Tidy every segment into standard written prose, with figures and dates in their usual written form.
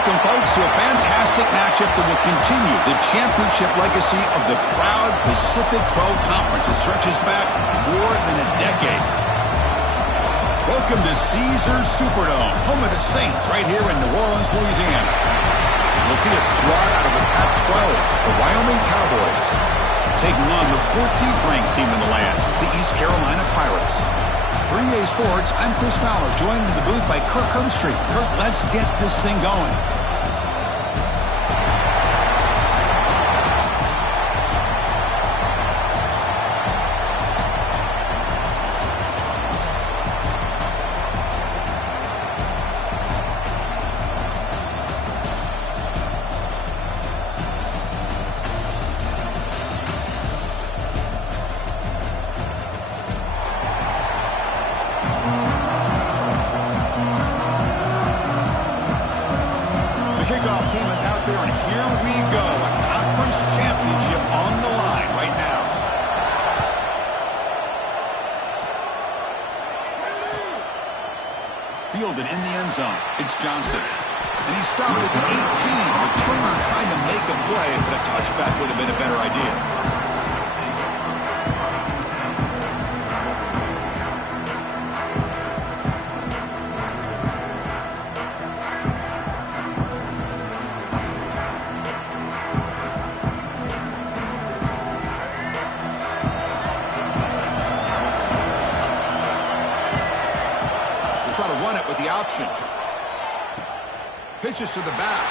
Welcome, folks, to a fantastic matchup that will continue the championship legacy of the proud Pacific 12 Conference. It stretches back more than a decade. Welcome to Caesars Superdome, home of the Saints, right here in New Orleans, Louisiana. So we'll see a squad out of the Pac-12, the Wyoming Cowboys, taking on the 14th ranked team in the land, the East Carolina Pirates. For EA Sports, I'm Chris Fowler, joined in the booth by Kirk Herbstreit. Kirk, let's get this thing going. Kickoff team is out there, and here we go. A conference championship on the line right now. Fielded in the end zone. It's Johnson. And he stopped at the 18. Returner trying to make a play, but a touchback would have been a better idea. Try to run it with the option. Pitches to the back.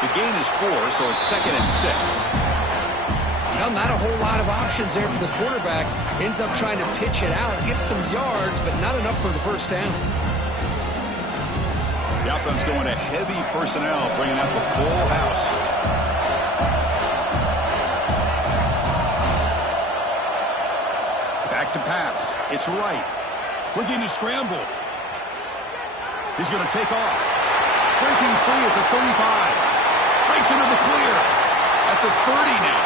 The gain is 4, so it's 2nd and 6. Well, not a whole lot of options there for the quarterback. Ends up trying to pitch it out, gets some yards, but not enough for the first down. The offense going to heavy personnel, bringing out the full house. Back to pass. It's right. Looking to scramble. He's going to take off. Breaking free at the 35. Breaks into the clear. At the 30 now.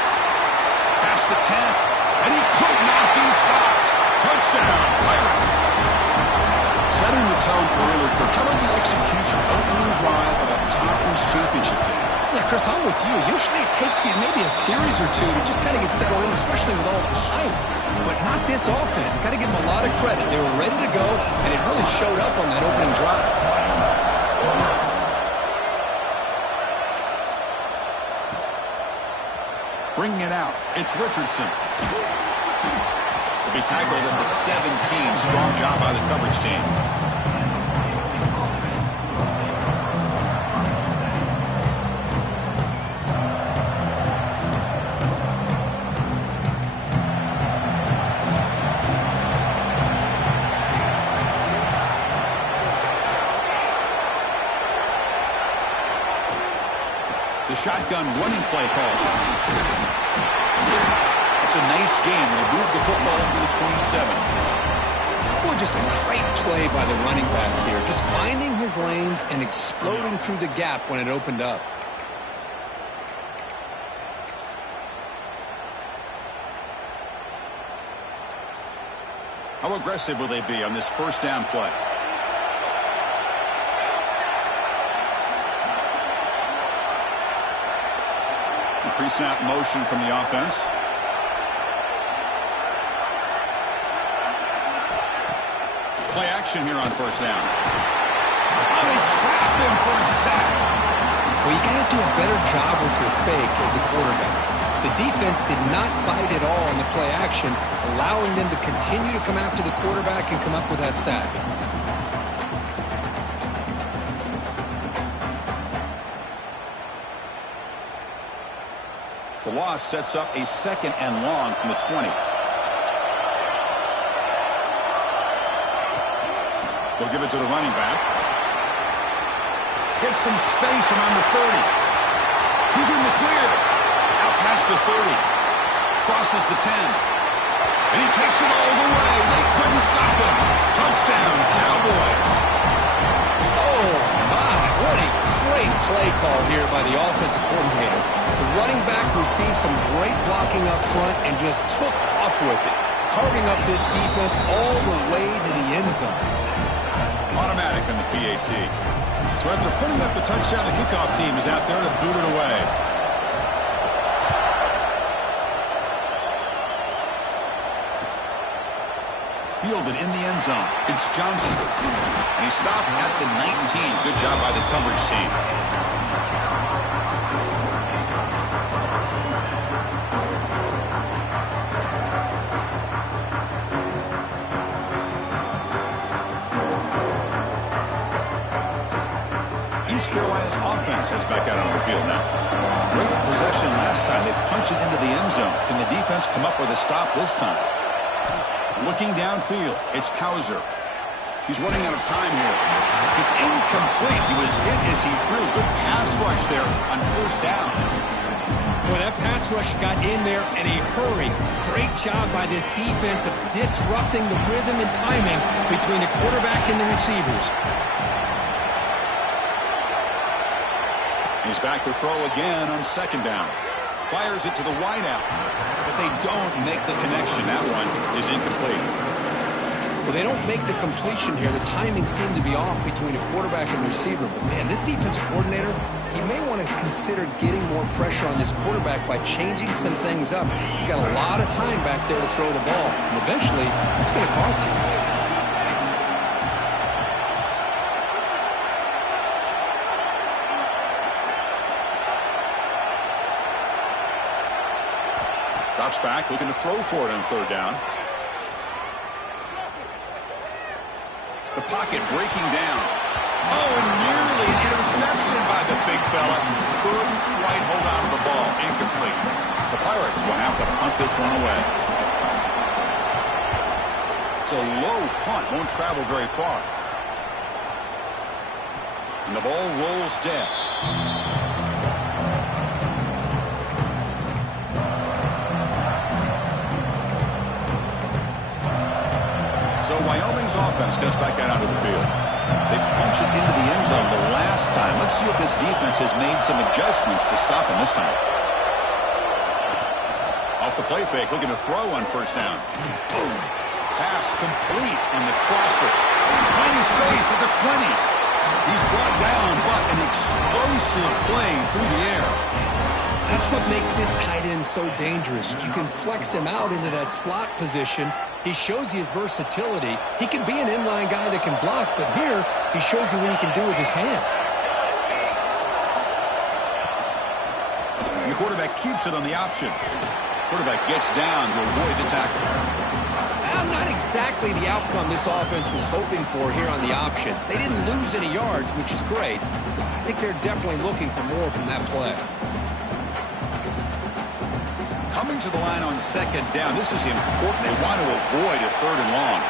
Past the 10. And he could not be stopped. Touchdown, Pirates. Setting the tone earlier, Kirk. How about the execution, opening drive of a conference championship game? Yeah, Chris, I'm with you. Usually it takes you maybe a series or two to just kind of get settled in, especially with all the hype. But not this offense. Got to give them a lot of credit. They were ready to go, and it really showed up on that opening drive. Bringing it out. It's Richardson. He'll be tackled at the 17. Strong job by the coverage team. The shotgun running play call. It's a nice game. They move the football into the 27. Well, just a great play by the running back here. Just finding his lanes and exploding through the gap when it opened up. How aggressive will they be on this first down play? Pre-snap motion from the offense. Play action here on first down. Oh, they trapped him for a sack. Well, you got to do a better job with your fake as a quarterback. The defense did not fight at all in the play action, allowing them to continue to come after the quarterback and come up with that sack. The loss sets up a 2nd and long from the 20. They'll give it to the running back. Gets some space around the 30. He's in the clear. Out past the 30. Crosses the 10. And he takes it all the way. They couldn't stop him. Touchdown, Cowboys. Oh, my. What a great play call here by the offensive coordinator. The running back received some great blocking up front and just took off with it, carving up this defense all the way to the end zone. Automatic on the PAT. So after putting up the touchdown, the kickoff team is out there to boot it away. Fielded in the end zone. It's Johnson. And he stopped at the 19. Good job by the coverage team. East Carolina's offense heads back out on the field now. Great possession last time. They punched it into the end zone. Can the defense come up with a stop this time? Looking downfield, it's Hauser. He's running out of time here. It's incomplete. He was hit as he threw. Good pass rush there on first down. Well, that pass rush got in there in a hurry. Great job by this defense of disrupting the rhythm and timing between the quarterback and the receivers. He's back to throw again on second down. Fires it to the wideout, but they don't make the connection. That one is incomplete. Well, they don't make the completion here. The timing seemed to be off between a quarterback and receiver. But, man, this defensive coordinator, he may want to consider getting more pressure on this quarterback by changing some things up. He's got a lot of time back there to throw the ball, and eventually it's going to cost you. Drops back, looking to throw for it on third down. The pocket breaking down. Oh, and nearly an interception by the big fella. Couldn't quite hold on to the ball. Incomplete. The Pirates will have to punt this one away. It's a low punt. Won't travel very far. And the ball rolls dead. So Wyoming's offense gets back out onto the field. They punch it into the end zone the last time. Let's see if this defense has made some adjustments to stop him this time. Off the play fake, looking to throw on first down. Boom. Pass complete on the crosser. Plenty space at the 20. He's brought down, but an explosive play through the air. That's what makes this tight end so dangerous. You can flex him out into that slot position. He shows you his versatility. He can be an inline guy that can block, but here he shows you what he can do with his hands. And the quarterback keeps it on the option. Quarterback gets down to avoid the tackle. Not exactly the outcome this offense was hoping for here on the option. They didn't lose any yards, which is great. I think they're definitely looking for more from that play. Coming to the line on second down. This is important. They want to avoid a third and long.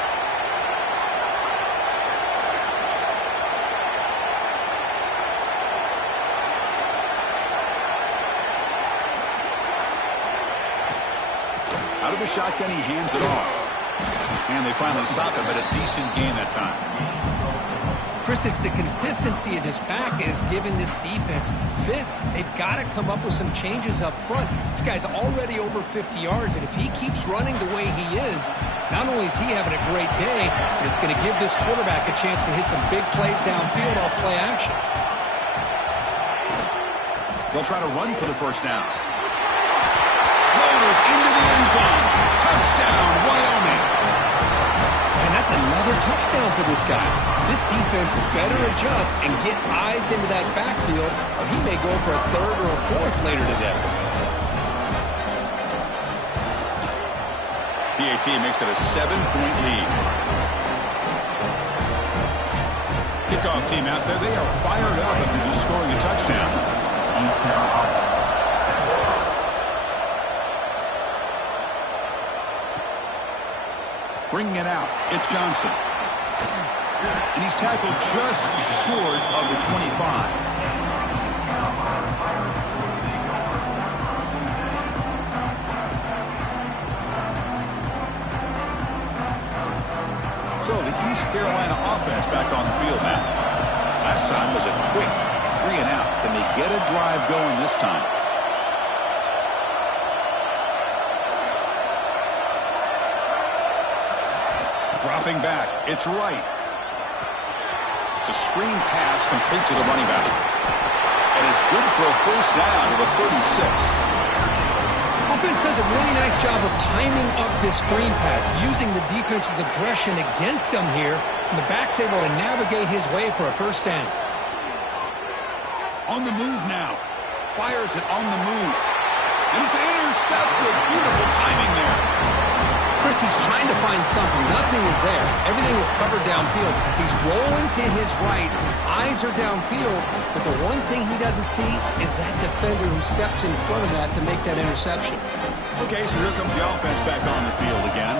Out of the shotgun, he hands it off. And they finally stop him, but a decent gain that time. Chris, it's the consistency of this pack is giving this defense fits. They've got to come up with some changes up front. This guy's already over 50 yards, and if he keeps running the way he is, not only is he having a great day, but it's going to give this quarterback a chance to hit some big plays downfield off play action. They'll try to run for the first down. Motors into the end zone. Touchdown, Wyoming. And that's another touchdown for this guy. This defense better adjust and get eyes into that backfield, or he may go for a third or a fourth later today. PAT makes it a 7-point lead. Kickoff team out there. They are fired up after just scoring a touchdown. Bringing it out, it's Johnson. And he's tackled just short of the 25. So the East Carolina offense back on the field now. Last time was a quick 3 and out. Can they get a drive going this time? Dropping back, it's right. It's a screen pass complete to the running back. And it's good for a first down to the 36. Offense does a really nice job of timing up this screen pass, using the defense's aggression against them here, and the back's able to navigate his way for a first down. On the move now. Fires it on the move. And it's intercepted. Beautiful timing there. Chris, he's trying to find something. Nothing is there. Everything is covered downfield. He's rolling to his right. Eyes are downfield. But the one thing he doesn't see is that defender who steps in front of that to make that interception. Okay, so here comes the offense back on the field again.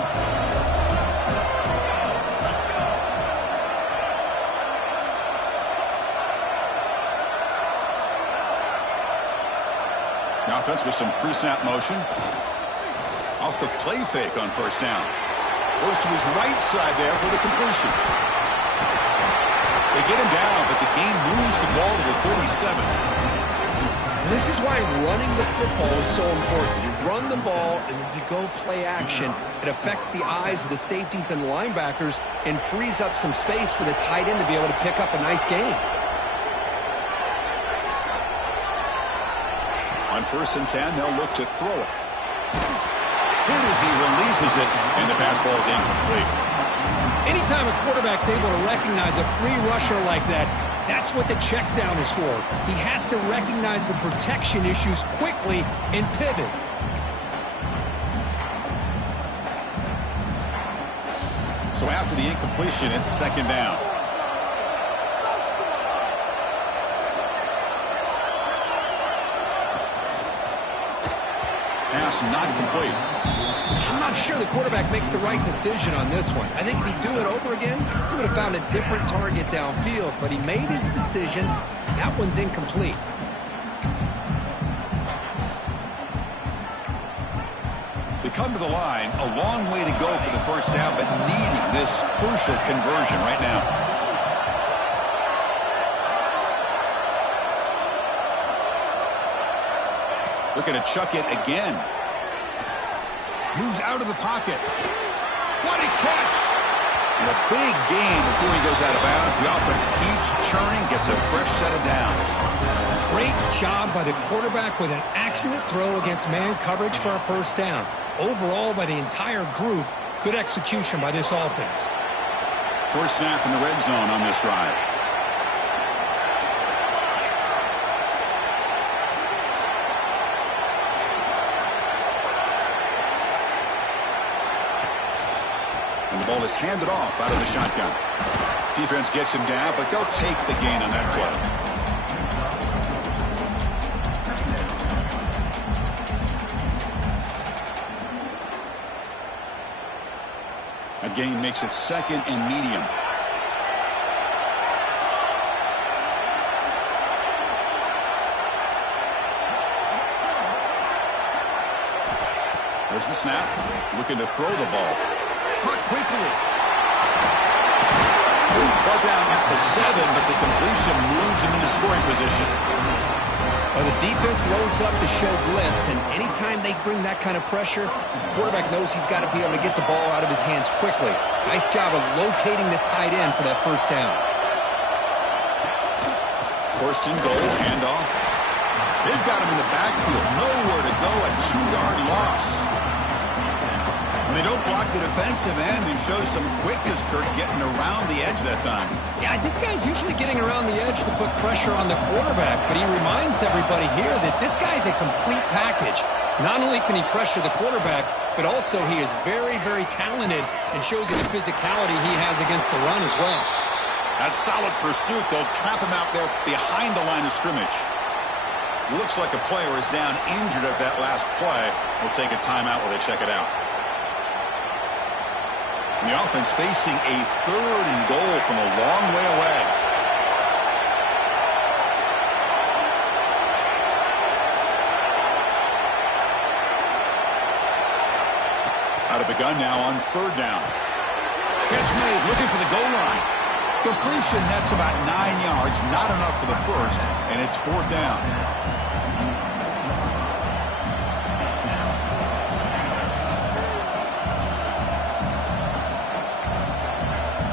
The offense with some pre-snap motion. Off the play fake on first down. Goes to his right side there for the completion. They get him down, but the game moves the ball to the 37. This is why running the football is so important. You run the ball, and then you go play action. It affects the eyes of the safeties and linebackers and frees up some space for the tight end to be able to pick up a nice gain. On 1st and 10, they'll look to throw it. Hit as he releases it, and the pass ball is incomplete. Anytime a quarterback's able to recognize a free rusher like that, that's what the check down is for. He has to recognize the protection issues quickly and pivot. So after the incompletion, it's 2nd down. Pass not complete. I'm not sure the quarterback makes the right decision on this one. I think if he'd do it over again, he would have found a different target downfield, but he made his decision. That one's incomplete. They come to the line, a long way to go for the first down, but needing this crucial conversion right now. Looking to chuck it again. Moves out of the pocket. What a catch! And a big gain before he goes out of bounds. The offense keeps churning, gets a fresh set of downs. Great job by the quarterback with an accurate throw against man coverage for a first down. Overall, by the entire group, good execution by this offense. First snap in the red zone on this drive. And the ball is handed off out of the shotgun. Defense gets him down, but they'll take the gain on that play. A gain makes it 2nd and medium. There's the snap. Looking to throw the ball. Caught quickly. Brought down at the 7, but the completion moves him into scoring position. Well, the defense loads up to show blitz, and anytime they bring that kind of pressure, the quarterback knows he's got to be able to get the ball out of his hands quickly. Nice job of locating the tight end for that first down. 1st and goal, handoff. They've got him in the backfield. Nowhere to go, a 2-yard loss. They don't block the defensive end and show some quickness, Kurt, getting around the edge that time. Yeah, this guy's usually getting around the edge to put pressure on the quarterback, but he reminds everybody here that this guy's a complete package. Not only can he pressure the quarterback, but also he is very, very talented and shows you the physicality he has against the run as well. That solid pursuit, they'll trap him out there behind the line of scrimmage. Looks like a player is down injured at that last play. We'll take a timeout while they check it out. And the offense facing a 3rd and goal from a long way away. Out of the gun now on 3rd down. Catch made, looking for the goal line. Completion nets about 9 yards, not enough for the first, and it's 4th down.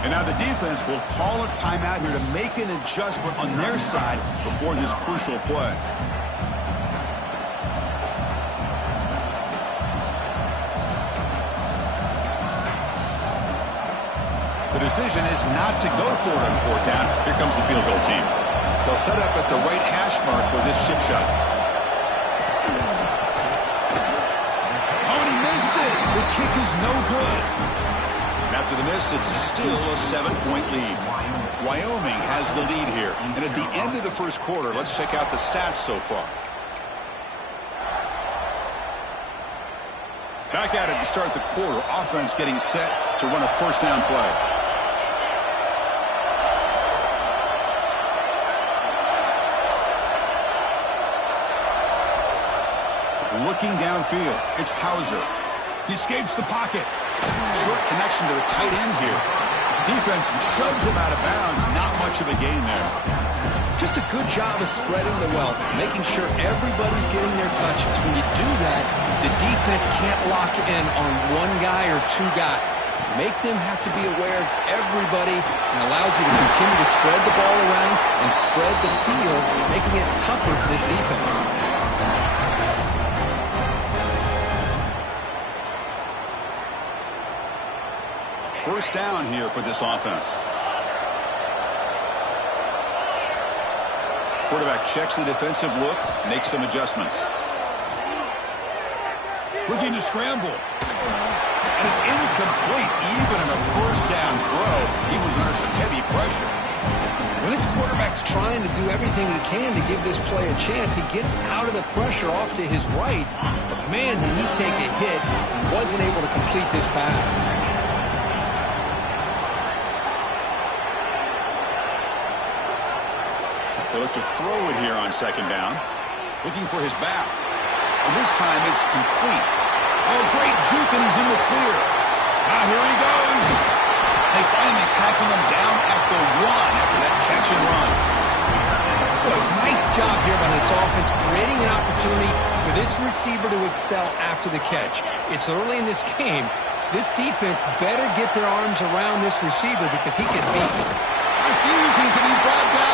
And now the defense will call a timeout here to make an adjustment on their side before this crucial play. The decision is not to go for it on fourth down. Here comes the field goal team. They'll set up at the right hash mark for this chip shot. Oh, and he missed it. The kick is no good. And after the miss, it's still a 7-point lead. Wyoming has the lead here. And at the end of the first quarter, let's check out the stats so far. Back at it to start the quarter. Offense getting set to run a first down play. Looking downfield, it's Hauser. He escapes the pocket. Short connection to the tight end here. Defense shoves him out of bounds. Not much of a gain there. Just a good job of spreading the wealth, making sure everybody's getting their touches. When you do that, the defense can't lock in on one guy or two guys. Make them have to be aware of everybody and allows you to continue to spread the ball around and spread the field, making it tougher for this defense. First down here for this offense. Quarterback checks the defensive look, makes some adjustments. Looking to scramble. And it's incomplete, even in a first down throw. He was under some heavy pressure. When this quarterback's trying to do everything he can to give this play a chance, he gets out of the pressure off to his right. But man, did he take a hit and wasn't able to complete this pass. They look to throw it here on second down. Looking for his back. And this time it's complete. Oh, great juke, and he's in the clear. Now here he goes. They finally tackle him down at the 1 after that catch and run. Well, nice job here by this offense, creating an opportunity for this receiver to excel after the catch. It's early in this game, so this defense better get their arms around this receiver because he can beat. Refusing to be brought down.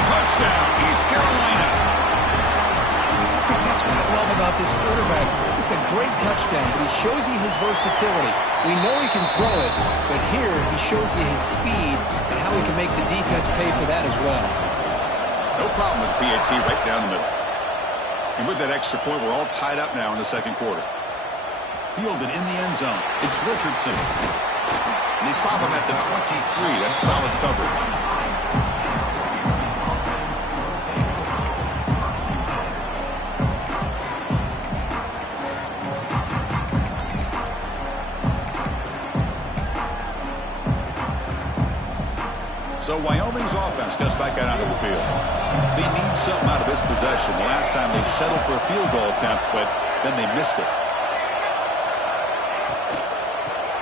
Touchdown, East Carolina. Chris, that's what I love about this quarterback. It's a great touchdown, but he shows you his versatility. We know he can throw it, but here he shows you his speed and how he can make the defense pay for that as well. No problem with PAT right down the middle. And with that extra point, we're all tied up now in the second quarter. Fielded in the end zone. It's Richardson. And they stop him at the 23. That's solid coverage. So Wyoming's offense goes back out onto the field. They need something out of this possession. The last time they settled for a field goal attempt, but then they missed it.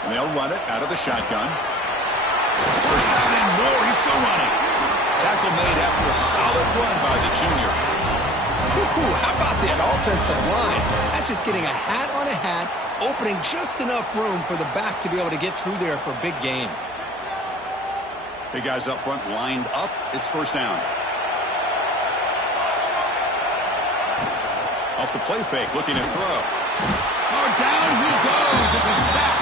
And they'll run it out of the shotgun. First down and more. He's still running. Tackle made after a solid run by the junior. How about that offensive line? That's just getting a hat on a hat, opening just enough room for the back to be able to get through there for a big gain. Big guys up front lined up. It's first down. Off the play fake, looking to throw. Oh, down he goes. It's a sack.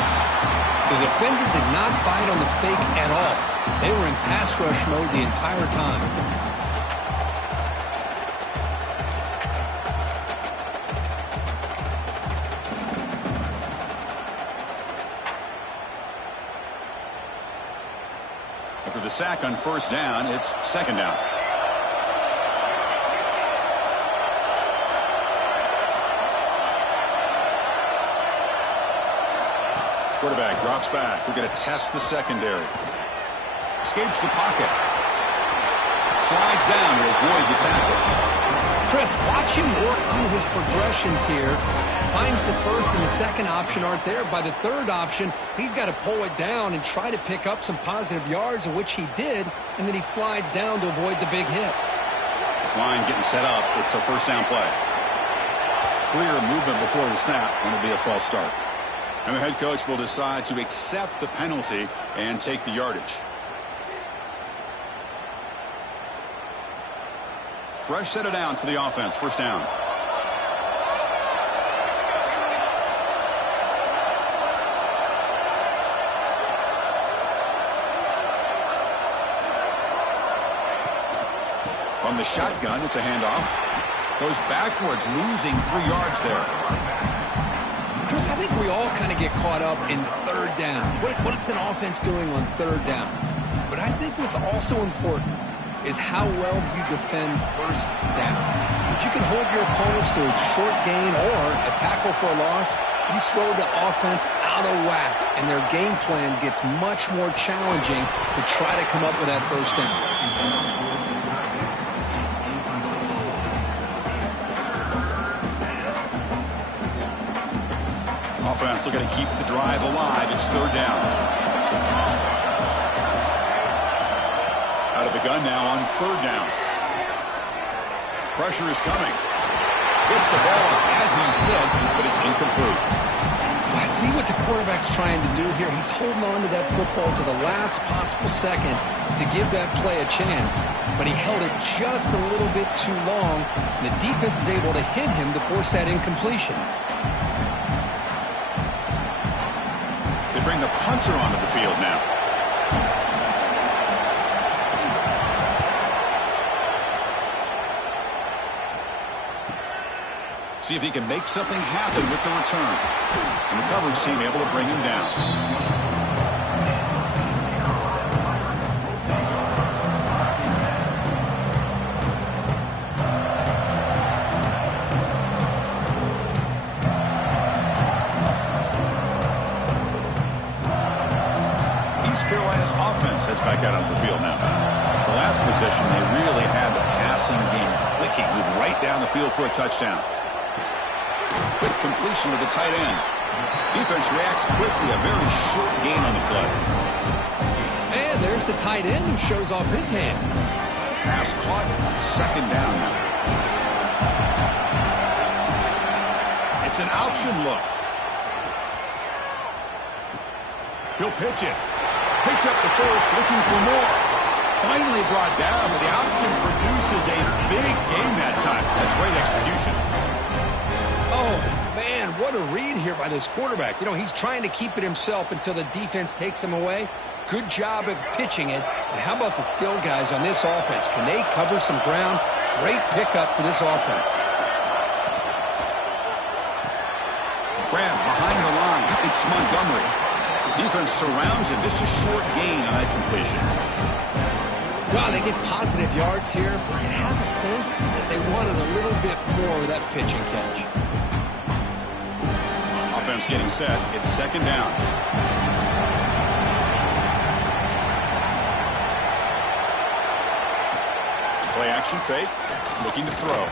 The defender did not bite on the fake at all. They were in pass rush mode the entire time. After the sack on first down, it's second down. Quarterback drops back. We're going to test the secondary. Escapes the pocket. Slides down to avoid the tackle. Chris, watch him work through his progressions here. Finds the first and the second option aren't there. By the third option, he's got to pull it down and try to pick up some positive yards, of which he did, and then he slides down to avoid the big hit. This line getting set up. It's a first down play. Clear movement before the snap. Going to be a false start. And the head coach will decide to accept the penalty and take the yardage. Fresh set of downs for the offense. First down. From the shotgun, it's a handoff. Goes backwards, losing 3 yards there. Chris, I think we all kind of get caught up in third down. What's an offense doing on third down? But I think what's also important is how well you defend first down. If you can hold your opponents to a short gain or a tackle for a loss, you throw the offense out of whack, and their game plan gets much more challenging to try to come up with that first down. Offense looking to keep the drive alive. It's third down. Out of the gun now on third down. Pressure is coming. Gets the ball as he's hit, but it's incomplete. I see what the quarterback's trying to do here. He's holding on to that football to the last possible second to give that play a chance. But he held it just a little bit too long. And the defense is able to hit him to force that incompletion. They bring the punter onto the field now. See if he can make something happen with the return. And the coverage team able to bring him down. Carolina's offense heads back out onto the field now. The last possession, they really had the passing game clicking, move right down the field for a touchdown. Quick completion to the tight end. Defense reacts quickly, a very short gain on the play. And there's the tight end who shows off his hands. Pass caught, second down now. It's an option look. He'll pitch it. Picks up the first, looking for more. Finally brought down, but the option produces a big gain that time. That's great execution. Oh, man, what a read here by this quarterback. You know, he's trying to keep it himself until the defense takes him away. Good job at pitching it. And how about the skill guys on this offense? Can they cover some ground? Great pickup for this offense. Grab behind the line. It's Montgomery. Defense surrounds him. Just a short gain on that completion. Wow, they get positive yards here. You have a sense that they wanted a little bit more with that pitch and catch. Offense getting set. It's second down. Play action fake. Looking to throw.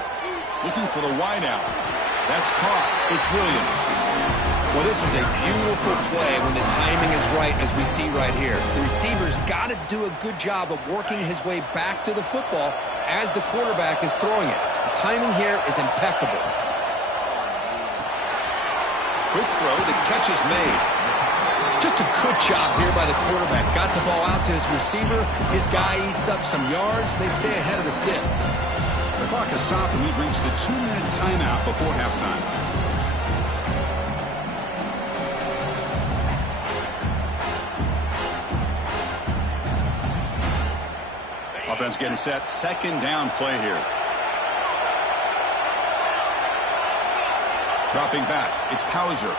Looking for the wide out. That's caught. It's Williams. Well, this is a beautiful play when the timing is right, as we see right here. The receiver's got to do a good job of working his way back to the football as the quarterback is throwing it. The timing here is impeccable. Quick throw, the catch is made. Just a good job here by the quarterback. Got the ball out to his receiver. His guy eats up some yards. They stay ahead of the sticks. The clock has stopped, and we've reached the 2-minute timeout before halftime. Offense getting set. Second down play here. Dropping back. It's Hauser.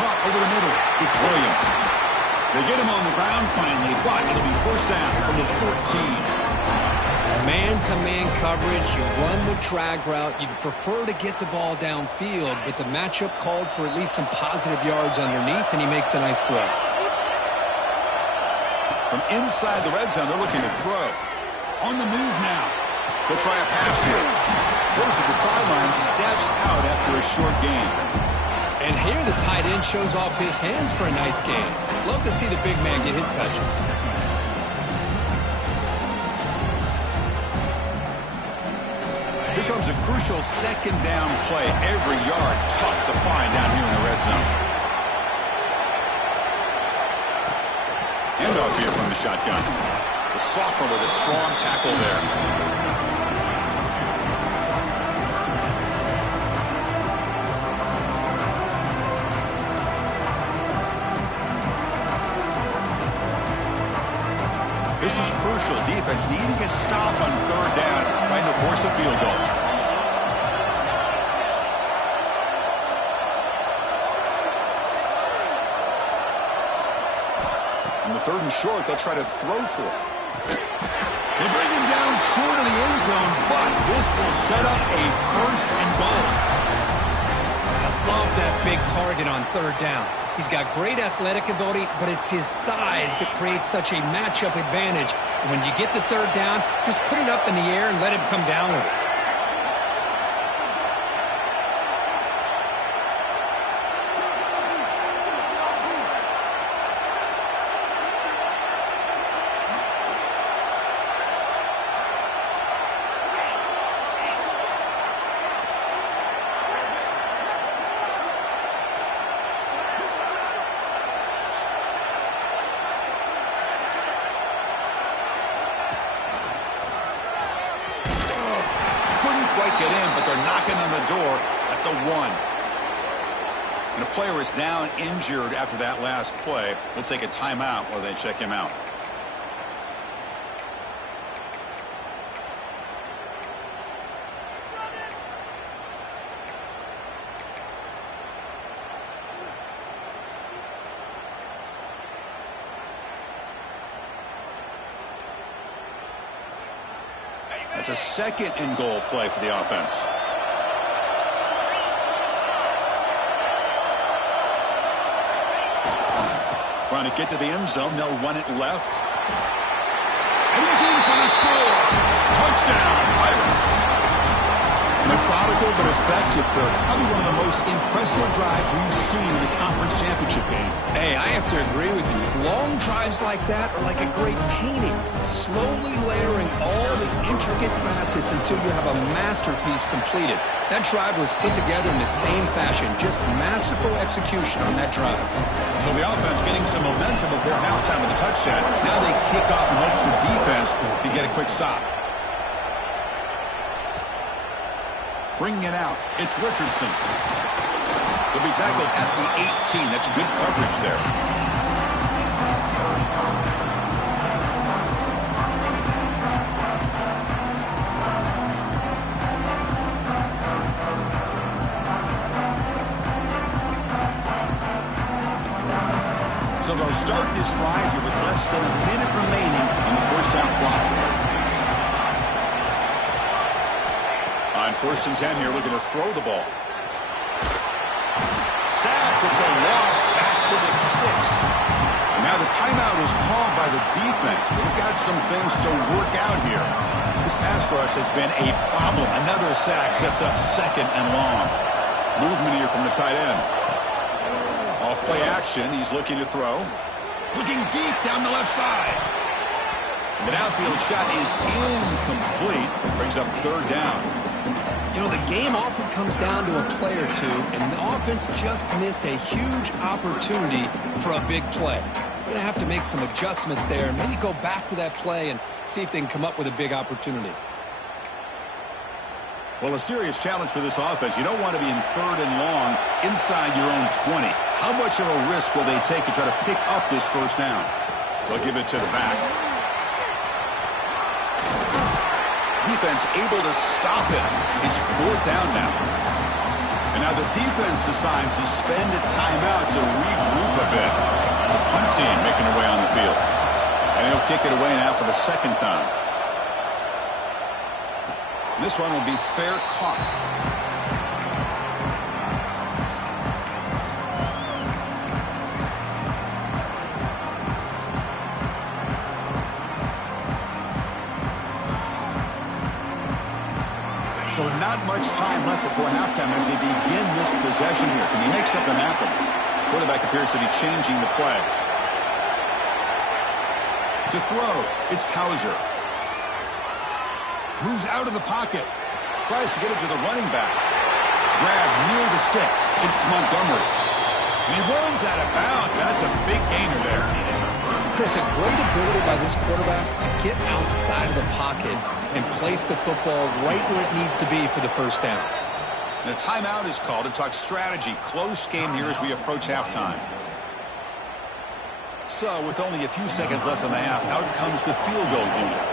Caught over the middle. It's Williams. They get him on the ground finally, but it'll be first down from the 14. Man-to-man coverage. You run the drag route. You'd prefer to get the ball downfield, but the matchup called for at least some positive yards underneath, and he makes a nice throw. From inside the red zone, they're looking to throw. On the move now. They'll try a pass here. Goes to the sideline, steps out after a short gain. And here the tight end shows off his hands for a nice gain. Love to see the big man get his touches. Here comes a crucial second down play. Every yard tough to find down here in the red zone. handoff here from the shotgun. The sophomore with a strong tackle there. This is crucial. Defense needing a stop on third down, trying to force a field goal. On the third and short, they'll try to throw for it. They bring him down short of the end zone, but this will set up a first and goal. I love that big target on third down. He's got great athletic ability, but it's his size that creates such a matchup advantage. And when you get to third down, just put it up in the air and let him come down with it. Get in, but they're knocking on the door at the 1. And a player is down injured after that last play. We'll take a timeout while they check him out. It's a second and goal play for the offense. Trying to get to the end zone. They'll run it left. And he's in for the score. Touchdown, Pirates. Methodical but effective, Kirk. Probably one of the most impressive drives we've seen in the conference championship game. Hey, I have to agree with you. Long drives like that are like a great painting, slowly layering all the intricate facets until you have a masterpiece completed. That drive was put together in the same fashion, just masterful execution on that drive. So the offense getting some momentum before halftime with a touchdown. Now they kick off and hopes the defense can get a quick stop. Bringing it out, it's Richardson. He'll be tackled at the 18. That's good coverage there. So they'll start this drive here with less than a minute remaining on the first half clock. On 1st and 10 here, looking to throw the ball. Sacked, it's a loss back to the 6. And now the timeout is called by the defense. They've got some things to work out here. This pass rush has been a problem. Another sack sets up 2nd and long. Movement here from the tight end. Off play action, he's looking to throw. Looking deep down the left side. The downfield shot is incomplete. Brings up 3rd down. You know, the game often comes down to a play or two, and the offense just missed a huge opportunity for a big play. You're going to have to make some adjustments there and maybe go back to that play and see if they can come up with a big opportunity. Well, a serious challenge for this offense. You don't want to be in 3rd and long inside your own 20. How much of a risk will they take to try to pick up this first down? They'll give it to the back. Defense able to stop it. It's 4th down now. And now the defense decides to spend a timeout to regroup a bit. The punt team making their way on the field. And he'll kick it away now for the 2nd time. And this one will be fair caught. So not much time left before halftime as they begin this possession here. Can he make something happen? Quarterback appears to be changing the play. To throw, it's Hauser. Moves out of the pocket. Tries to get it to the running back. Grab near the sticks. It's Montgomery. And he runs out of bounds. That's a big gainer there. Chris, a great ability by this quarterback to get outside of the pocket and place the football right where it needs to be for the first down. And a timeout is called to talk strategy. Close game here as we approach halftime. So, with only a few seconds left in the half, out comes the field goal unit.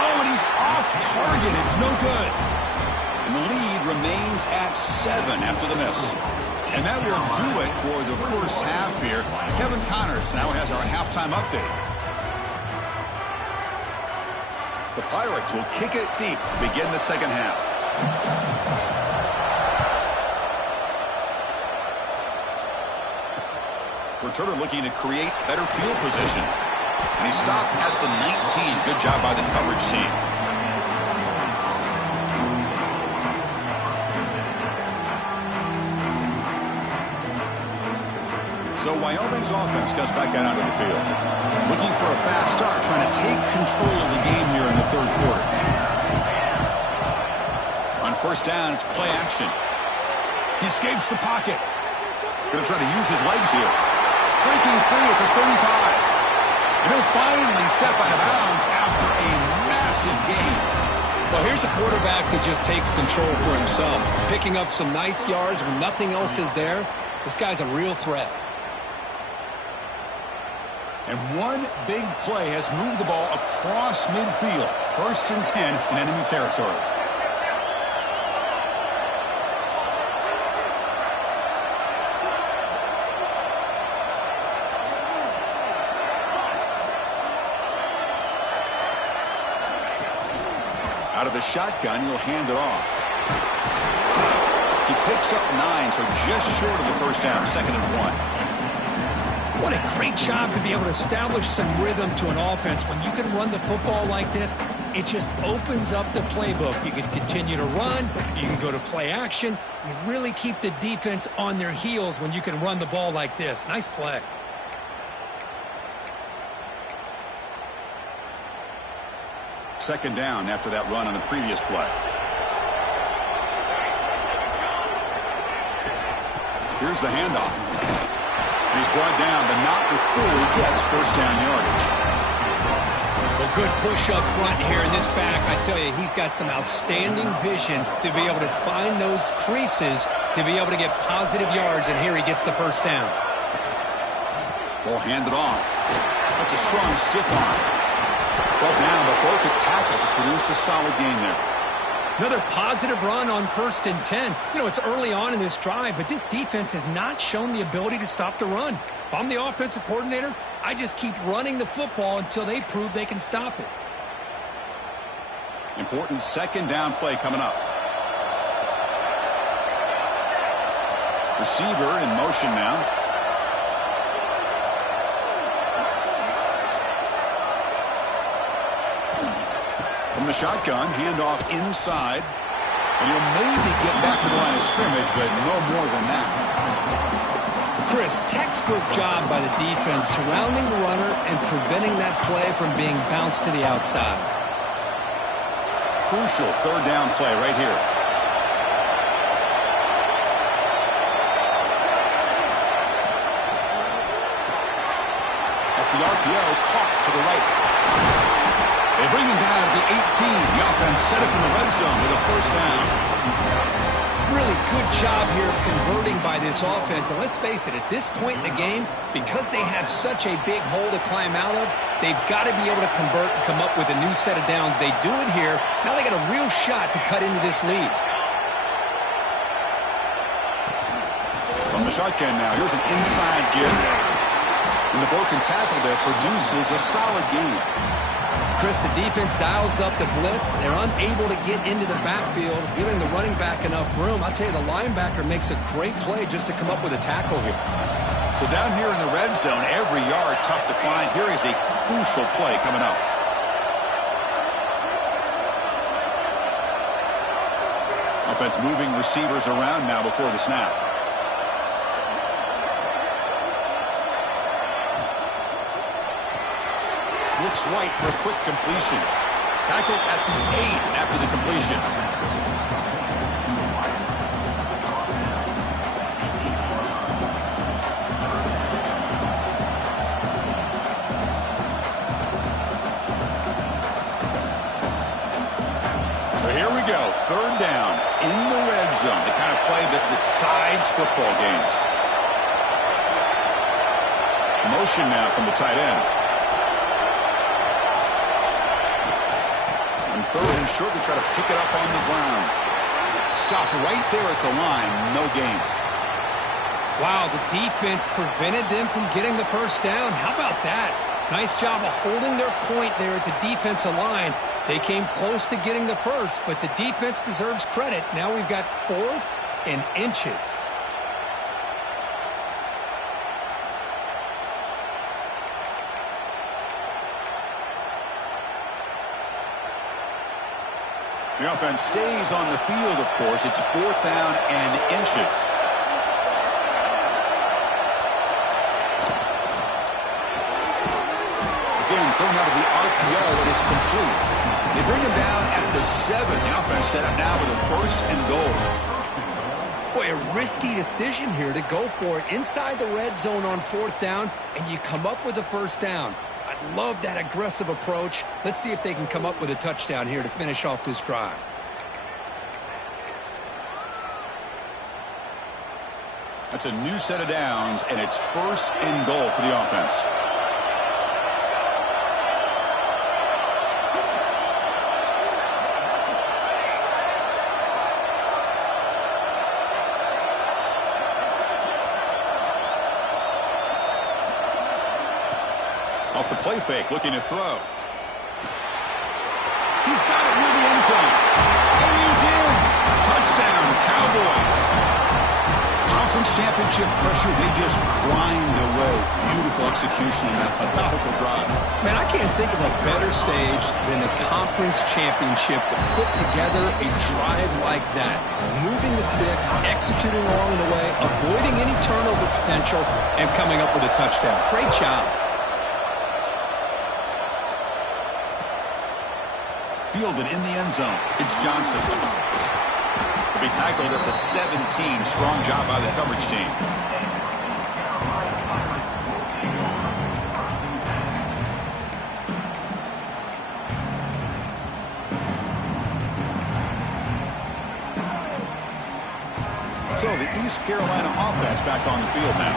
Oh, and he's off target. It's no good. And the lead remains at 7 after the miss. And that will do it for the first half here. Kevin Connors now has our halftime update. The Pirates will kick it deep to begin the second half. Returner looking to create better field position. And he stopped at the 19. Good job by the coverage team. So Wyoming's offense comes back out onto the field. Looking for a fast start, trying to take control of the game here in the third quarter. On first down, it's play action. He escapes the pocket. Going to try to use his legs here. Breaking free at the 35. And he'll finally step out of bounds after a massive gain. Well, here's a quarterback that just takes control for himself. Picking up some nice yards when nothing else is there. This guy's a real threat. And one big play has moved the ball across midfield. 1st and 10 in enemy territory. Out of the shotgun, he'll hand it off. He picks up 9, so just short of the first down, 2nd and 1. What a great job to be able to establish some rhythm to an offense. When you can run the football like this, it just opens up the playbook. You can continue to run. You can go to play action. You really keep the defense on their heels when you can run the ball like this. Nice play. Second down after that run on the previous play. Here's the handoff. He's brought down, but not before he gets first down yardage. Well, good push up front here in this back. I tell you, he's got some outstanding vision to be able to find those creases to be able to get positive yards, and here he gets the first down. Ball handed off. That's a strong stiff arm. Ball down, but broke a tackle to produce a solid gain there. Another positive run on 1st and 10. You know, it's early on in this drive, but this defense has not shown the ability to stop the run. If I'm the offensive coordinator, I just keep running the football until they prove they can stop it. Important second down play coming up. Receiver in motion now. From the shotgun, handoff inside. And he'll maybe get back to the line of scrimmage, but no more than that. Chris, textbook job by the defense surrounding the runner and preventing that play from being bounced to the outside. Crucial third down play right here. Off the RPO, caught to the right. They bring him down at the 18. The offense set up in the red zone with a first down. Really good job here of converting by this offense. And let's face it, at this point in the game, because they have such a big hole to climb out of, they've got to be able to convert and come up with a new set of downs. They do it here. Now they got a real shot to cut into this lead. From the shotgun now, here's an inside give. And the broken tackle there produces a solid gain. Chris, the defense dials up the blitz. They're unable to get into the backfield, giving the running back enough room. I'll tell you, the linebacker makes a great play just to come up with a tackle here. So down here in the red zone, every yard tough to find. Here is a crucial play coming up. Offense moving receivers around now before the snap. Looks right for a quick completion. Tackled at the 8 after the completion. Here we go. Third down in the red zone. The kind of play that decides football games. Motion now from the tight end. On third and short, they try to pick it up on the ground. Stopped right there at the line. No gain. Wow, the defense prevented them from getting the first down. How about that? Nice job of holding their point there at the defensive line. They came close to getting the first, but the defense deserves credit. Now we've got 4th and inches. The offense stays on the field, of course. It's 4th down and inches. Again, thrown out of the RPO, and it's complete. They bring him down at the 7. The offense set up now with a 1st and goal. Boy, a risky decision here to go for it inside the red zone on 4th down, and you come up with a 1st down. I love that aggressive approach. Let's see if they can come up with a touchdown here to finish off this drive. That's a new set of downs, and it's 1st and goal for the offense. Off the play fake, looking to throw. He's got it near the end zone. And he's in. Touchdown, Cowboys. Conference championship pressure, they just grind away. Beautiful execution on that methodical drive. Man, I can't think of a better stage than the conference championship to put together a drive like that. Moving the sticks, executing along the way, avoiding any turnover potential, and coming up with a touchdown. Great job. Fielded in the end zone. It's Johnson. He'll be tackled at the 17. Strong job by the coverage team. So the East Carolina offense back on the field now.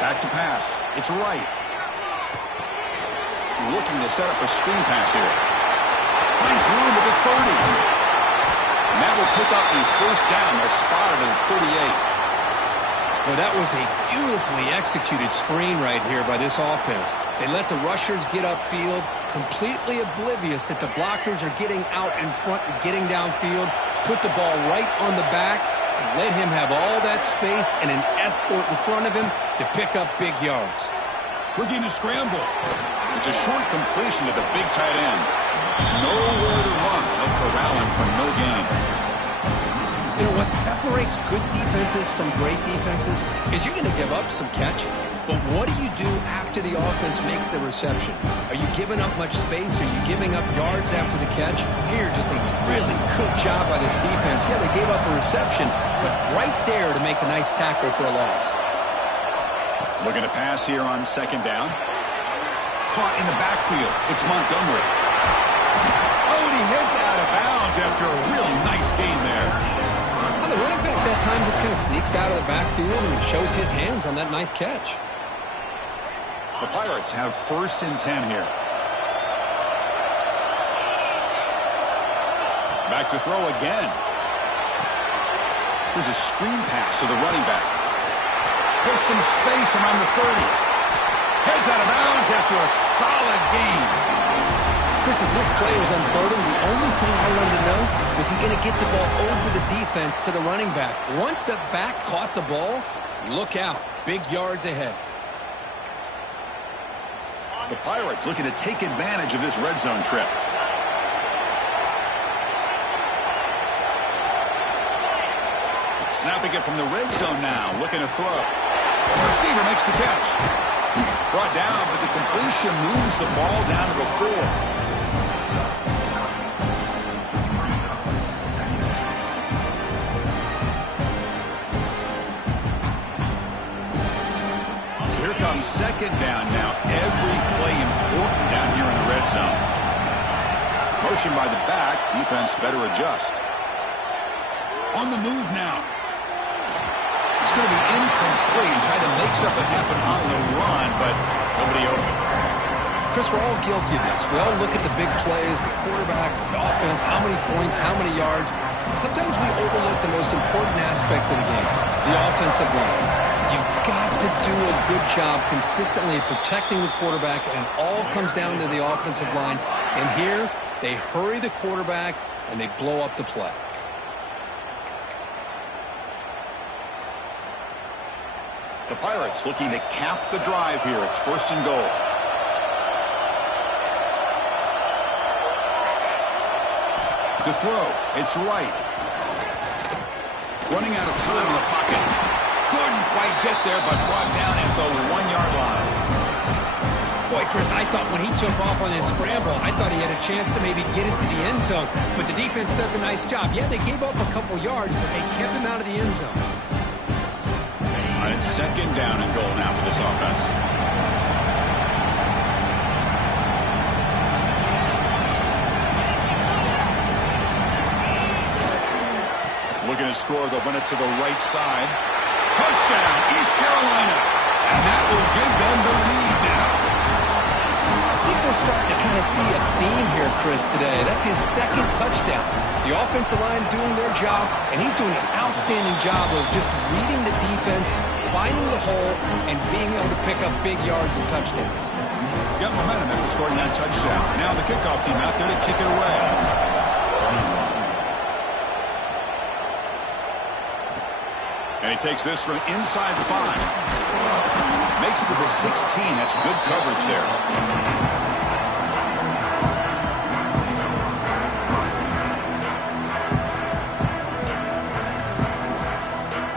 Back to pass. It's right. Looking to set up a screen pass here. Finds room at the 30. And that will pick up the 1st down. A spot at the 38. Well, that was a beautifully executed screen right here by this offense. They let the rushers get upfield, completely oblivious that the blockers are getting out in front and getting downfield, put the ball right on the back, and let him have all that space and an escort in front of him to pick up big yards. Looking to scramble. It's a short completion to the big tight end. Nowhere to run. They'll corral him for no gain. You know, what separates good defenses from great defenses is you're going to give up some catches. But what do you do after the offense makes the reception? Are you giving up much space? Are you giving up yards after the catch? Here, just a really good job by this defense. Yeah, they gave up a reception, but right there to make a nice tackle for a loss. Looking to pass here on 2nd down. Caught in the backfield. It's Montgomery. Oh, and he heads out of bounds after a really nice gain there. Well, the running back that time just kind of sneaks out of the backfield and shows his hands on that nice catch. The Pirates have 1st and 10 here. Back to throw again. There's a screen pass to the running back. There's some space around the 30. Heads out of bounds after a solid gain. Chris, as this play was unfolding, the only thing I wanted to know was he going to get the ball over the defense to the running back. Once the back caught the ball, look out. Big yards ahead. The Pirates looking to take advantage of this red zone trip. Snapping it from the red zone now, looking to throw. The receiver makes the catch. Brought down, but the completion moves the ball down to the 4. So here comes 2nd down now. Every play important down here in the red motion by the back. Defense better adjust. On the move now. It's going to be incomplete and try to make something happen on the run, but nobody open. Chris, we're all guilty of this. We all look at the big plays, the quarterbacks, the offense, how many points, how many yards. Sometimes we overlook the most important aspect of the game, the offensive line. You've got to do a good job consistently protecting the quarterback, and it all comes down to the offensive line. And here, they hurry the quarterback, and they blow up the play. The Pirates looking to cap the drive here. It's 1st and goal. To throw, it's right. Running out of time in the pocket. Couldn't quite get there, but brought down at the 1-yard line. Boy, Chris, I thought when he took off on his scramble, I thought he had a chance to maybe get into the end zone. But the defense does a nice job. Yeah, they gave up a couple yards, but they kept him out of the end zone. And it's 2nd down and goal now for this offense. Looking to score, they'll win it to the right side. Touchdown, East Carolina. And that will give them the lead now. I think we're starting to kind of see a theme here, Chris, today. That's his 2nd touchdown. The offensive line doing their job, and he's doing an outstanding job of just reading the defense, finding the hole, and being able to pick up big yards and touchdowns. Got momentum after scoring that touchdown. Now the kickoff team out there to kick it away. And he takes this from inside the 5. Makes it to the 16. That's good coverage there.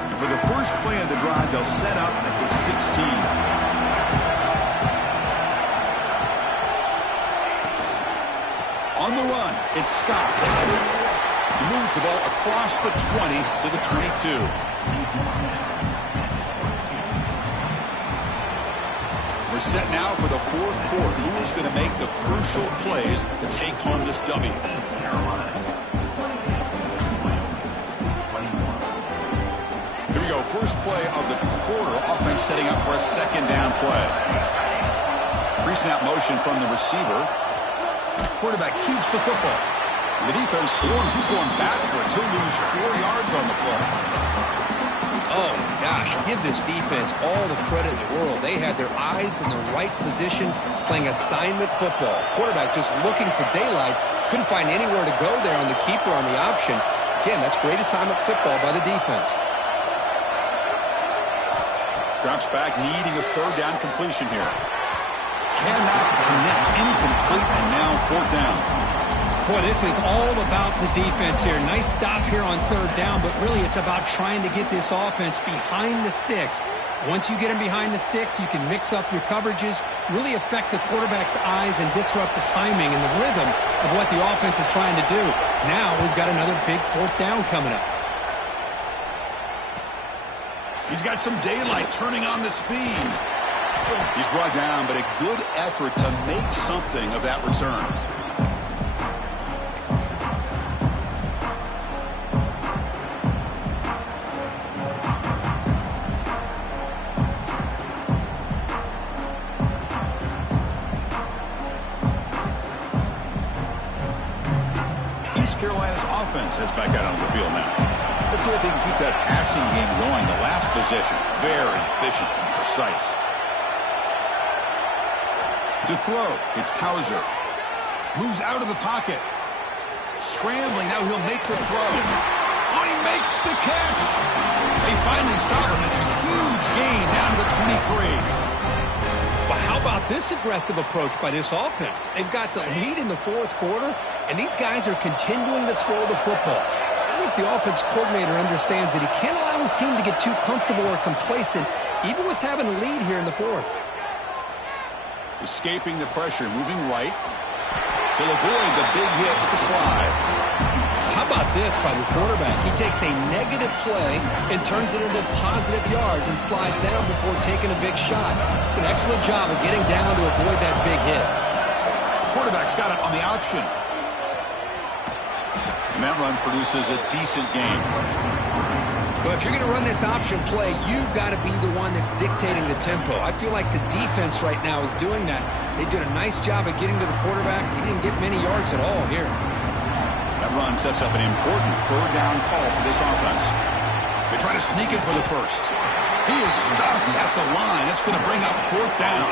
And for the first play of the drive, they'll set up at the 16. On the run, it's Scott. He moves the ball across the 20 to the 22. We're set now for the 4th quarter. Who is going to make the crucial plays to take home this W? Here we go. First play of the quarter. Offense setting up for a 2nd down play. Pre-snap motion from the receiver. Quarterback keeps the football. The defense swarms. He's going backwards. He'll lose 4 yards on the play. Oh, gosh, give this defense all the credit in the world. They had their eyes in the right position, playing assignment football. Quarterback just looking for daylight. Couldn't find anywhere to go there on the keeper on the option. Again, that's great assignment football by the defense. Drops back, needing a 3rd down completion here. Cannot connect, incomplete, and now 4th down. Boy, this is all about the defense here. Nice stop here on 3rd down, but really it's about trying to get this offense behind the sticks. Once you get them behind the sticks, you can mix up your coverages, really affect the quarterback's eyes and disrupt the timing and the rhythm of what the offense is trying to do. Now we've got another big 4th down coming up. He's got some daylight, turning on the speed. He's brought down, but a good effort to make something of that return. East Carolina's offense has back out on the field now. Let's see if they can keep that passing game going. The last possession, very efficient and precise. To throw, it's Hauser. Moves out of the pocket. Scrambling, now he'll make the throw. Oh, he makes the catch. They finally stop him. It's a huge gain down to the 23. Well, how about this aggressive approach by this offense? They've got the lead in the 4th quarter, and these guys are continuing to throw the football. I think the offense coordinator understands that he can't allow his team to get too comfortable or complacent, even with having a lead here in the 4th. Escaping the pressure, moving right. He'll avoid the big hit with the slide. How about this by the quarterback? He takes a negative play and turns it into positive yards and slides down before taking a big shot. It's an excellent job of getting down to avoid that big hit. Quarterback's got it on the option. And that run produces a decent gain. Well, if you're going to run this option play, you've got to be the one that's dictating the tempo. I feel like the defense right now is doing that. They did a nice job of getting to the quarterback. He didn't get many yards at all here. That run sets up an important third down call for this offense. They try to sneak it for the first. He is stuffed at the line. It's going to bring up fourth down.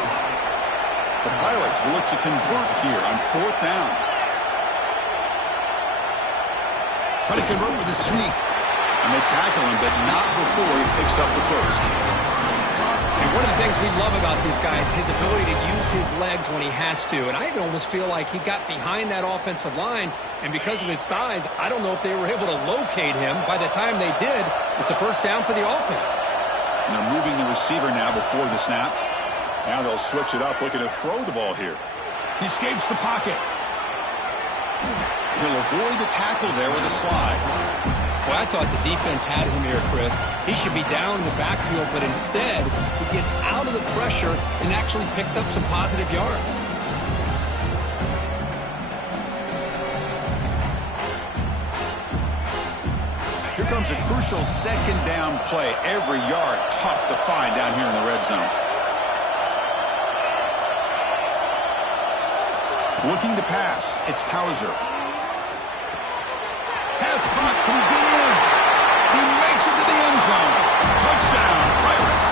The Pirates will look to convert here on fourth down. Try to convert with a sneak. And they tackle him, but not before he picks up the first. And one of the things we love about this guy is his ability to use his legs when he has to. And I almost feel like he got behind that offensive line, and because of his size, I don't know if they were able to locate him. By the time they did, it's a first down for the offense. And they're moving the receiver now before the snap. Now they'll switch it up, looking to throw the ball here. He escapes the pocket. He'll avoid the tackle there with a slide. Well, I thought the defense had him here, Chris. He should be down in the backfield, but instead, he gets out of the pressure and actually picks up some positive yards. Here comes a crucial second down play. Every yard tough to find down here in the red zone. Looking to pass. It's Hauser. Pass block. Can he get in? He makes it to the end zone. Touchdown, Pirates.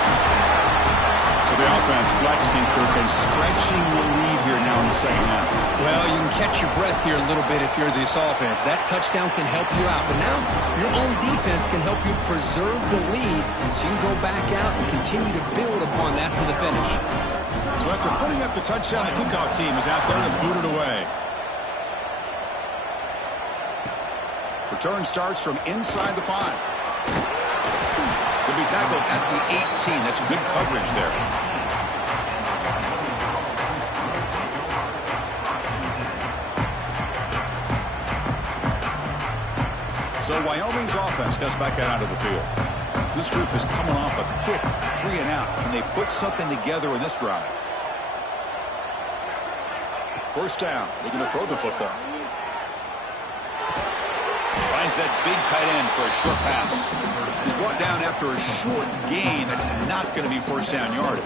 So the offense flexing, Kirk, and stretching the lead here now in the second half. Well, you can catch your breath here a little bit if you're this offense. That touchdown can help you out. But now your own defense can help you preserve the lead so you can go back out and continue to build upon that to the finish. So after putting up the touchdown, the kickoff team is out there to boot it away. Return starts from inside the 5. He'll be tackled at the 18. That's good coverage there. So Wyoming's offense comes back out onto the field. This group is coming off a quick 3-and-out. Can they put something together in this drive? First down. Looking to throw the football. Finds that big tight end for a short pass. He's brought down after a short gain. That's not going to be first down yardage.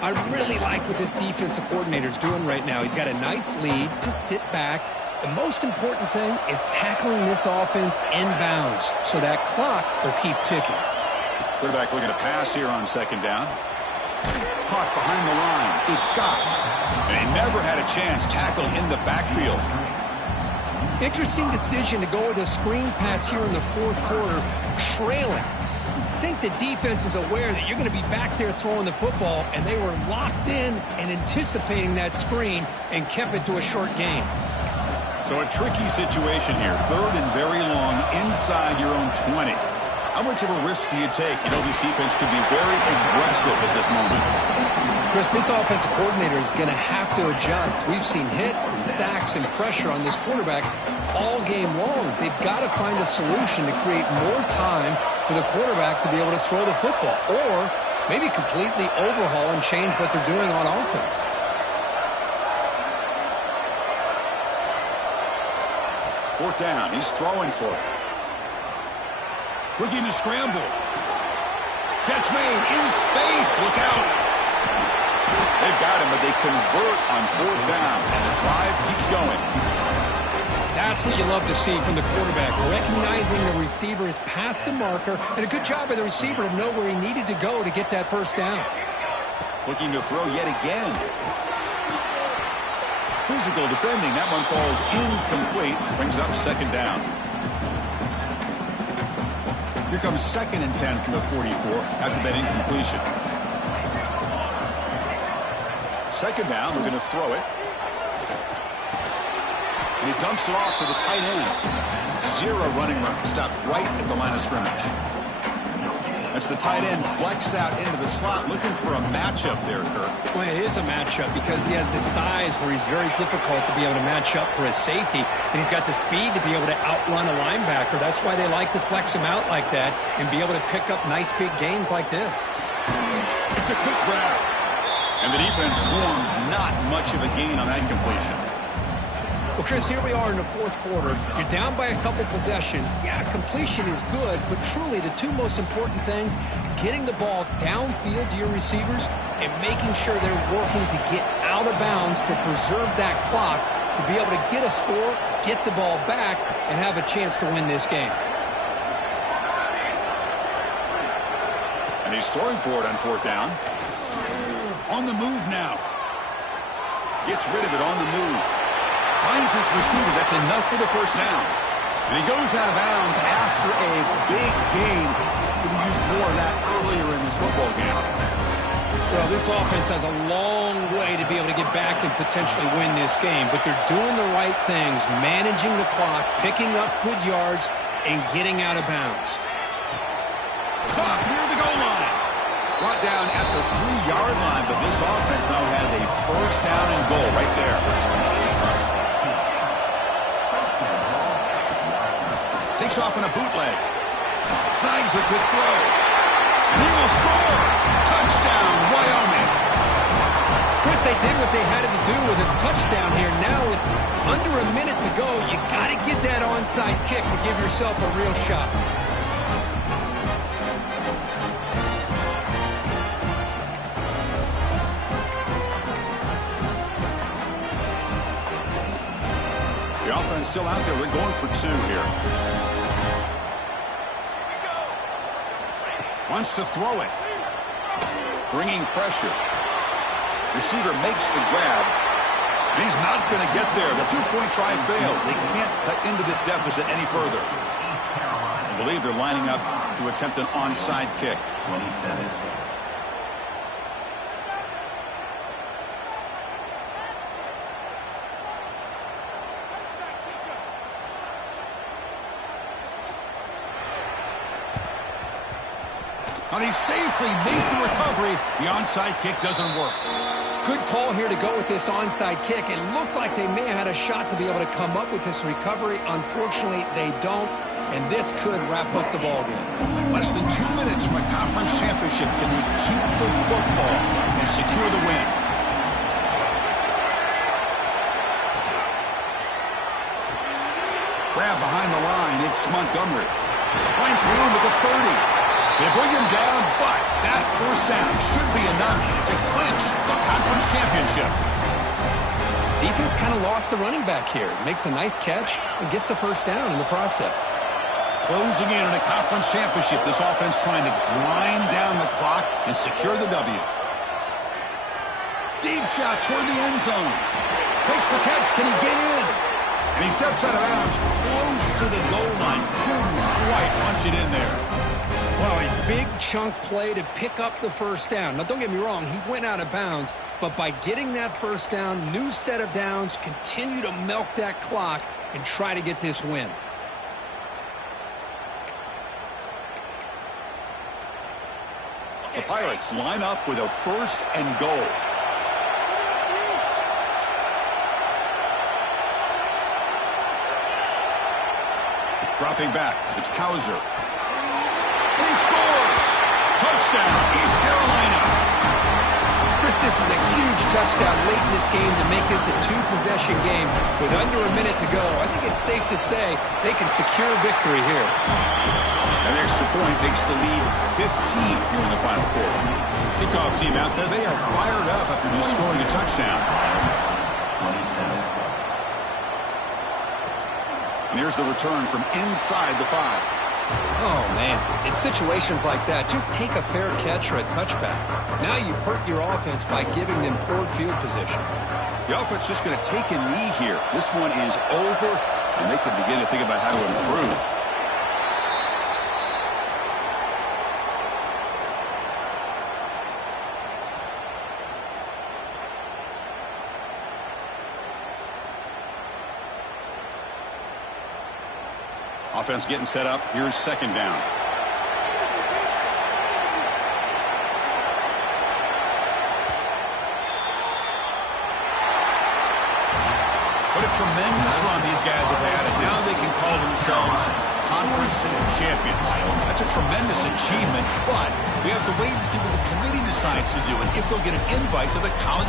I really like what this defensive coordinator is doing right now. He's got a nice lead. Just sit back. The most important thing is tackling this offense inbounds so that clock will keep ticking. Quarterback looking to pass here on second down. Caught behind the line. It's Scott. And he never had a chance tackled in the backfield. Interesting decision to go with a screen pass here in the fourth quarter, trailing. I think the defense is aware that you're going to be back there throwing the football, and they were locked in and anticipating that screen and kept it to a short gain. So a tricky situation here. Third and very long inside your own 20. How much of a risk do you take? You know, this defense could be very aggressive at this moment. Chris, this offensive coordinator is going to have to adjust. We've seen hits and sacks and pressure on this quarterback all game long. They've got to find a solution to create more time for the quarterback to be able to throw the football, or maybe completely overhaul and change what they're doing on offense. Fourth down. He's throwing for it. Looking to scramble. Catch made in space. Look out. They've got him, but they convert on fourth down, and the drive keeps going. That's what you love to see from the quarterback, recognizing the receiver is past the marker, and a good job by the receiver to know where he needed to go to get that first down. Looking to throw yet again. Physical defending. That one falls incomplete. Brings up second down. Here comes second and 10 from the 44 after that incompletion. Second down, we're going to throw it. And he dumps it off to the tight end. Zero running room. Stopped right at the line of scrimmage. That's the tight end flex out into the slot, looking for a matchup there, Kirk. Well, it is a matchup because he has the size where he's very difficult to be able to match up for his safety, and he's got the speed to be able to outrun a linebacker. That's why they like to flex him out like that and be able to pick up nice big gains like this. It's a quick grab. And the defense swarms, not much of a gain on that completion. Well, Chris, here we are in the fourth quarter. You're down by a couple possessions. Yeah, completion is good, but truly the two most important things, getting the ball downfield to your receivers and making sure they're working to get out of bounds to preserve that clock to be able to get a score, get the ball back, and have a chance to win this game. And he's throwing for it on fourth down. On the move now. Gets rid of it on the move. Finds his receiver. That's enough for the first down. And he goes out of bounds after a big gain. Could have used more of that earlier in this football game. Well, this offense has a long way to be able to get back and potentially win this game, but they're doing the right things, managing the clock, picking up good yards, and getting out of bounds. Caught near the goal line. Brought down at the 3-yard line, but this offense now has a first down and goal right there. Takes off on a bootleg. Snags the quick throw. And he will score. Touchdown, Wyoming. Chris, they did what they had to do with his touchdown here. Now with under a minute to go, you got to get that onside kick to give yourself a real shot. The offense still out there. They're going for two here. Wants to throw it. Bringing pressure. Receiver makes the grab. And he's not going to get there. The two-point try fails. They can't cut into this deficit any further. I believe they're lining up to attempt an onside kick. 27. Now he safely made the recovery. The onside kick doesn't work. Good call here to go with this onside kick. It looked like they may have had a shot to be able to come up with this recovery. Unfortunately, they don't, and this could wrap up the ballgame. Less than 2 minutes from a conference championship. Can they keep the football and secure the win? Grab behind the line. It's Montgomery. Finds room at the 30. They bring him down, but that first down should be enough to clinch the conference championship. Defense kind of lost the running back here. Makes a nice catch and gets the first down in the process. Closing in on a conference championship, this offense trying to grind down the clock and secure the W. Deep shot toward the end zone. Makes the catch. Can he get in? And he steps out of bounds close to the goal line. Couldn't quite punch it in there. Well, a big chunk play to pick up the first down. Now, don't get me wrong, he went out of bounds, but by getting that first down, new set of downs, continue to milk that clock and try to get this win. The Pirates line up with a first and goal. Dropping back, it's Hauser. And he scores! Touchdown, East Carolina! Chris, this is a huge touchdown late in this game to make this a two-possession game with under a minute to go. I think it's safe to say they can secure victory here. An extra point makes the lead 15 here in the final quarter. Kickoff team out there, they are fired up after just scoring a touchdown. 27. And here's the return from inside the 5. Oh, man. In situations like that, just take a fair catch or a touchback. Now you've hurt your offense by giving them poor field position. The offense just going to take a knee here. This one is over, and they can begin to think about how to improve. Offense getting set up. Here's second down. What a tremendous run these guys have had, and now they can call themselves conference champions. That's a tremendous achievement, but we have to wait and see what the committee decides to do and if they'll get an invite to the college